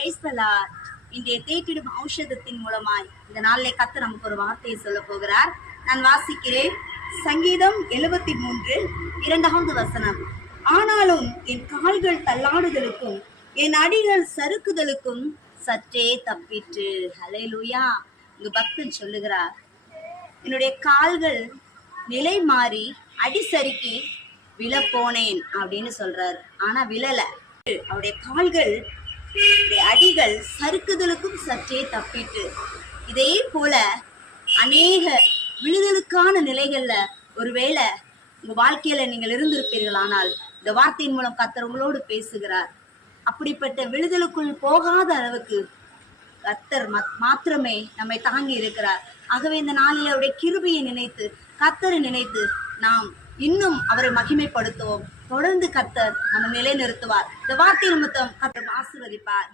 Praise the Lord. இன்றைய தேற்றிடும் ஔஷதத்தின் மூலமாய் இந்த நாளிலே கர்த்தர் நமக்கு ஒரு வார்த்தையை சொல்ல போகிறார். நான் வாசிக்கிறேன். சங்கீதம் 73 2வது வசனம். ஆனாலும் என் கால்கள் தள்ளாடுதலுக்கும் என் அடிகள் சறுக்குதலுக்கும் சற்றே தப்பிற்று. ஹல்லேலூயா. இங்கு பக்தன் சொல்லுகிறார், என்னுடைய கால்கள் நிலை மாறி அடி சறுக்கி விழ போனேன் அப்படின்னு சொல்றாரு. ஆனா விழல. அவருடைய கால்கள் அடிகள் சறுக்குதலுக்கும் சற்றே தப்பிட்டு. இதே போல அநேக விழுதலுக்கான நிலைகள்ல ஒருவேளை உங்க வாழ்க்கையில நீங்கள் இருந்திருப்பீர்கள். ஆனால் இந்த வார்த்தையின் மூலம் கர்த்தர் உங்களோடு பேசுகிறார். அப்படிப்பட்ட விழுதலுக்குள் போகாத அளவுக்கு கர்த்தர் மாத்திரமே நம்மை தாங்கி இருக்கிறார். ஆகவே இந்த நாளில் அவருடைய கிருபையை நினைத்து கர்த்தரை நினைத்து நாம் இன்னும் அவரை மகிமைப்படுத்துவோம். தொடர்ந்து கர்த்தர் நம்ம நிலைநிறுத்துவார். இந்த வார்த்தை நிமித்தம் கர்த்தர் ஆசீர்வதிப்பார்.